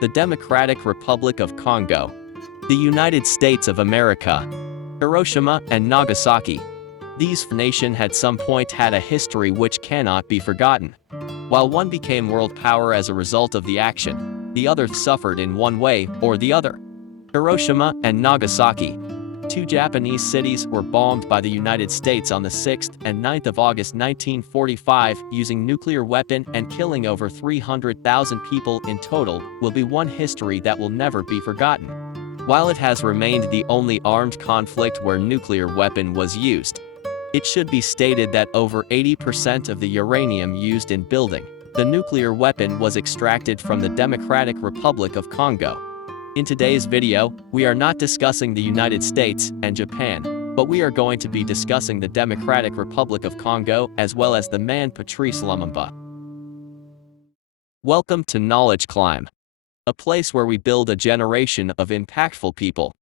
the Democratic Republic of Congo, the United States of America, Hiroshima and Nagasaki. These nations had some point had a history which cannot be forgotten. While one became world power as a result of the action, the other suffered in one way or the other. Hiroshima and Nagasaki. Two Japanese cities were bombed by the United States on the 6th and 9th of August 1945 using nuclear weapon and killing over 300,000 people in total will be one history that will never be forgotten. While it has remained the only armed conflict where nuclear weapon was used, it should be stated that over 80% of the uranium used in building the nuclear weapon was extracted from the Democratic Republic of Congo. In today's video, we are not discussing the United States and Japan, but we are going to be discussing the Democratic Republic of Congo as well as the man Patrice Lumumba. Welcome to Knowledge Climb, a place where we build a generation of impactful people.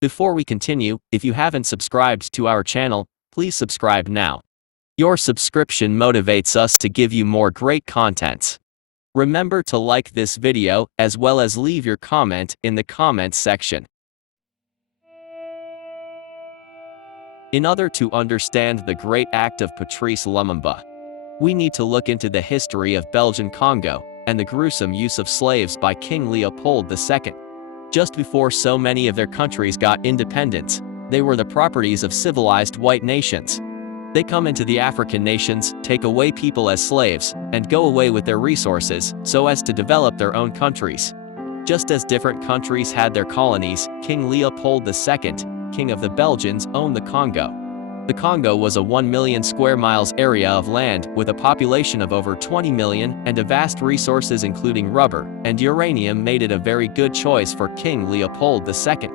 Before we continue, if you haven't subscribed to our channel, please subscribe now. Your subscription motivates us to give you more great contents. Remember to like this video as well as leave your comment in the comments section. In order to understand the great act of Patrice Lumumba, we need to look into the history of Belgian Congo and the gruesome use of slaves by King Leopold II. Just before so many of their countries got independence, they were the properties of civilized white nations. They come into the African nations, take away people as slaves, and go away with their resources so as to develop their own countries. Just as different countries had their colonies, King Leopold II, king of the Belgians, owned the Congo. The Congo was a 1 million square miles area of land with a population of over 20 million and a vast resources including rubber and uranium made it a very good choice for King Leopold II.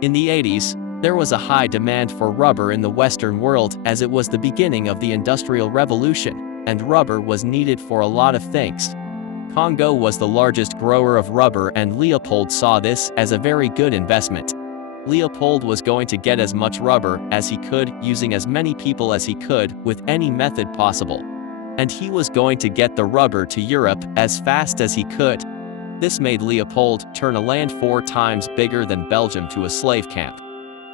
In the 80s, there was a high demand for rubber in the Western world as it was the beginning of the Industrial Revolution, and rubber was needed for a lot of things. Congo was the largest grower of rubber and Leopold saw this as a very good investment. Leopold was going to get as much rubber as he could using as many people as he could with any method possible. And he was going to get the rubber to Europe as fast as he could. This made Leopold turn a land 4 times bigger than Belgium to a slave camp.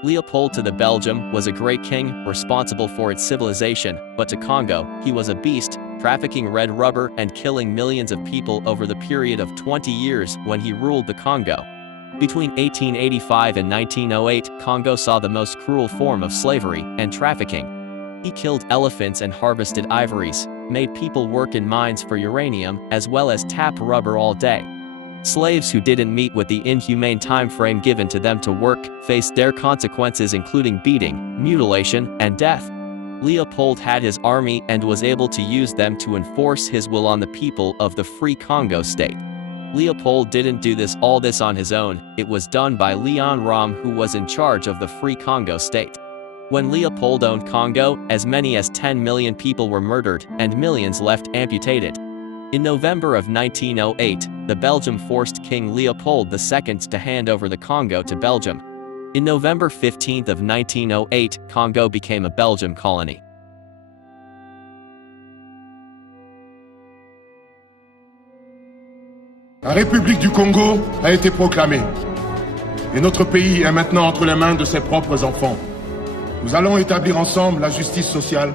Leopold to the Belgium was a great king, responsible for its civilization, but to Congo, he was a beast, trafficking red rubber and killing millions of people over the period of 20 years when he ruled the Congo. Between 1885 and 1908, Congo saw the most cruel form of slavery and trafficking. He killed elephants and harvested ivories, made people work in mines for uranium, as well as tap rubber all day. Slaves who didn't meet with the inhumane time frame given to them to work faced their consequences including beating, mutilation, and death. Leopold had his army and was able to use them to enforce his will on the people of the Free Congo state. Leopold didn't do all this on his own, it was done by Leon Rom who was in charge of the Free Congo state. When Leopold owned Congo, as many as 10 million people were murdered and millions left amputated. In November of 1908, the Belgium forced King Leopold II to hand over the Congo to Belgium. In November 15 of 1908, Congo became a Belgian colony. La République du Congo a été proclamée. Et notre pays est maintenant entre les mains de ses propres enfants. Nous allons établir ensemble la justice sociale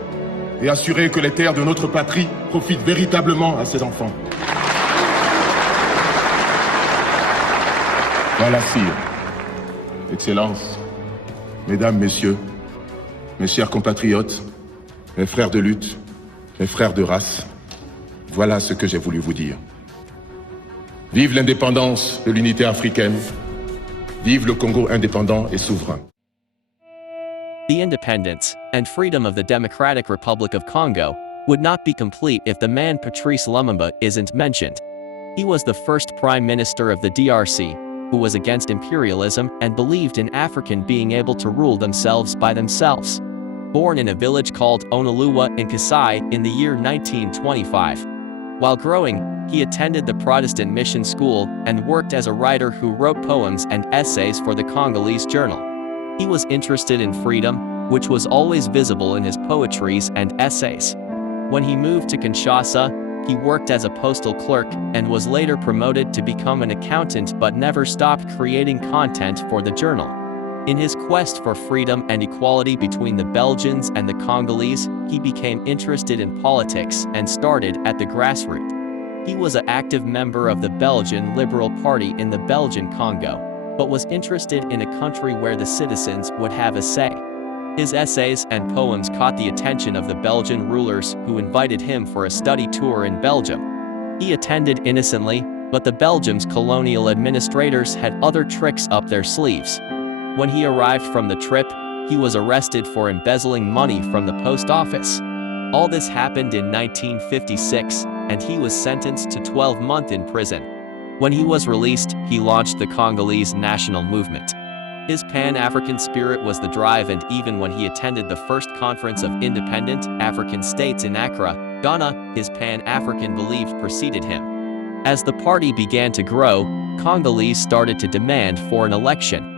et assurer que les terres de notre patrie profitent véritablement à ses enfants. Voilà, sire, Excellences, Mesdames, Messieurs, mes chers compatriotes, mes frères de lutte, mes frères de race, voilà ce que j'ai voulu vous dire. Vive l'indépendance de l'unité africaine, vive le Congo indépendant et souverain. The independence and freedom of the Democratic Republic of Congo would not be complete if the man Patrice Lumumba isn't mentioned. He was the first prime minister of the DRC, who was against imperialism and believed in African being able to rule themselves by themselves. Born in a village called Onalua in Kasai in the year 1925. While growing, he attended the Protestant mission school and worked as a writer who wrote poems and essays for the Congolese Journal. He was interested in freedom, which was always visible in his poetries and essays. When he moved to Kinshasa, he worked as a postal clerk and was later promoted to become an accountant, but never stopped creating content for the journal. In his quest for freedom and equality between the Belgians and the Congolese, he became interested in politics and started at the grassroots. He was an active member of the Belgian Liberal Party in the Belgian Congo, but was interested in a country where the citizens would have a say. His essays and poems caught the attention of the Belgian rulers, who invited him for a study tour in Belgium. He attended innocently, but the Belgium's colonial administrators had other tricks up their sleeves. When he arrived from the trip, he was arrested for embezzling money from the post office. All this happened in 1956, and he was sentenced to 12 months in prison. When he was released, he launched the Congolese national movement. His Pan-African spirit was the drive, and even when he attended the first conference of independent African states in Accra, Ghana, his Pan-African belief preceded him. As the party began to grow, Congolese started to demand for an election.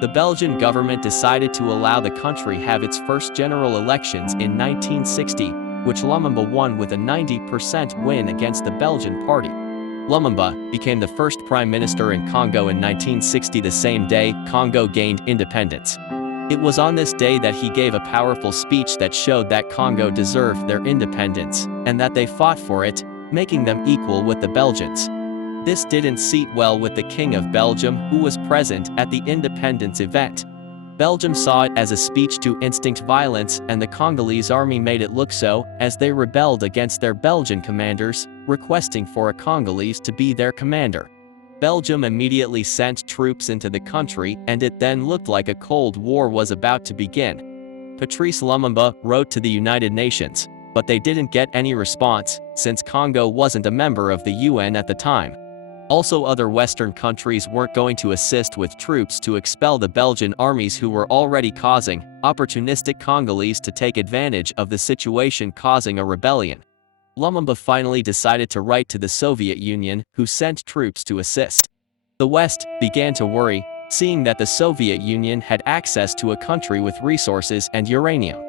The Belgian government decided to allow the country have its first general elections in 1960, which Lumumba won with a 90% win against the Belgian party. Lumumba became the first prime minister in Congo in 1960, the same day Congo gained independence. It was on this day that he gave a powerful speech that showed that Congo deserved their independence, and that they fought for it, making them equal with the Belgians. This didn't sit well with the King of Belgium, who was present at the independence event. Belgium saw it as a speech to instinct violence, and the Congolese army made it look so, as they rebelled against their Belgian commanders, requesting for a Congolese to be their commander. Belgium immediately sent troops into the country, and it then looked like a Cold War was about to begin. Patrice Lumumba wrote to the United Nations, but they didn't get any response, since Congo wasn't a member of the UN at the time. Also, other Western countries weren't going to assist with troops to expel the Belgian armies, who were already causing opportunistic Congolese to take advantage of the situation, causing a rebellion. Lumumba finally decided to write to the Soviet Union, who sent troops to assist. The West began to worry, seeing that the Soviet Union had access to a country with resources and uranium.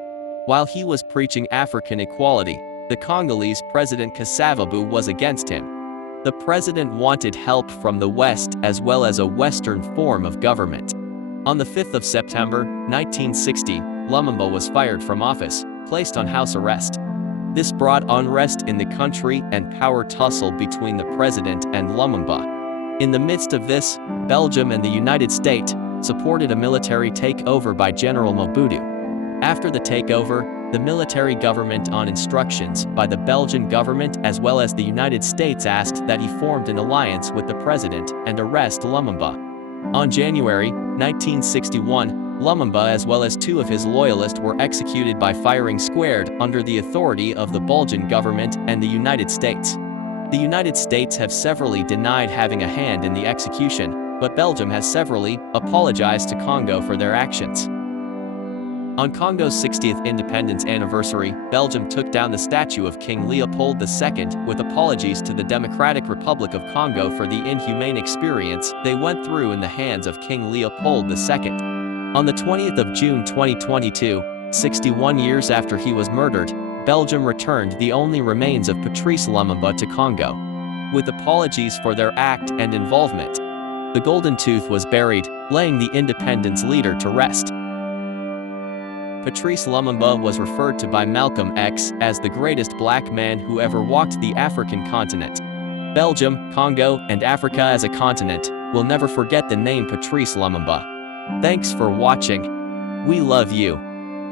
While he was preaching African equality, the Congolese president Kasavubu was against him. The president wanted help from the West as well as a Western form of government. On the 5th of September, 1960, Lumumba was fired from office, placed on house arrest. This brought unrest in the country and power tussle between the president and Lumumba. In the midst of this, Belgium and the United States supported a military takeover by General Mobutu. After the takeover, the military government, on instructions by the Belgian government as well as the United States, asked that he formed an alliance with the president and arrest Lumumba. On January 1961, Lumumba as well as two of his loyalists were executed by firing squared under the authority of the Belgian government and the United States. The United States have severally denied having a hand in the execution, but Belgium has severally apologized to Congo for their actions. On Congo's 60th independence anniversary, Belgium took down the statue of King Leopold II, with apologies to the Democratic Republic of Congo for the inhumane experience they went through in the hands of King Leopold II. On the 20th of June 2022, 61 years after he was murdered, Belgium returned the only remains of Patrice Lumumba to Congo. With apologies for their act and involvement, the Golden Tooth was buried, laying the independence leader to rest. Patrice Lumumba was referred to by Malcolm X as the greatest black man who ever walked the African continent. Belgium, Congo, and Africa as a continent will never forget the name Patrice Lumumba. Thanks for watching. We love you.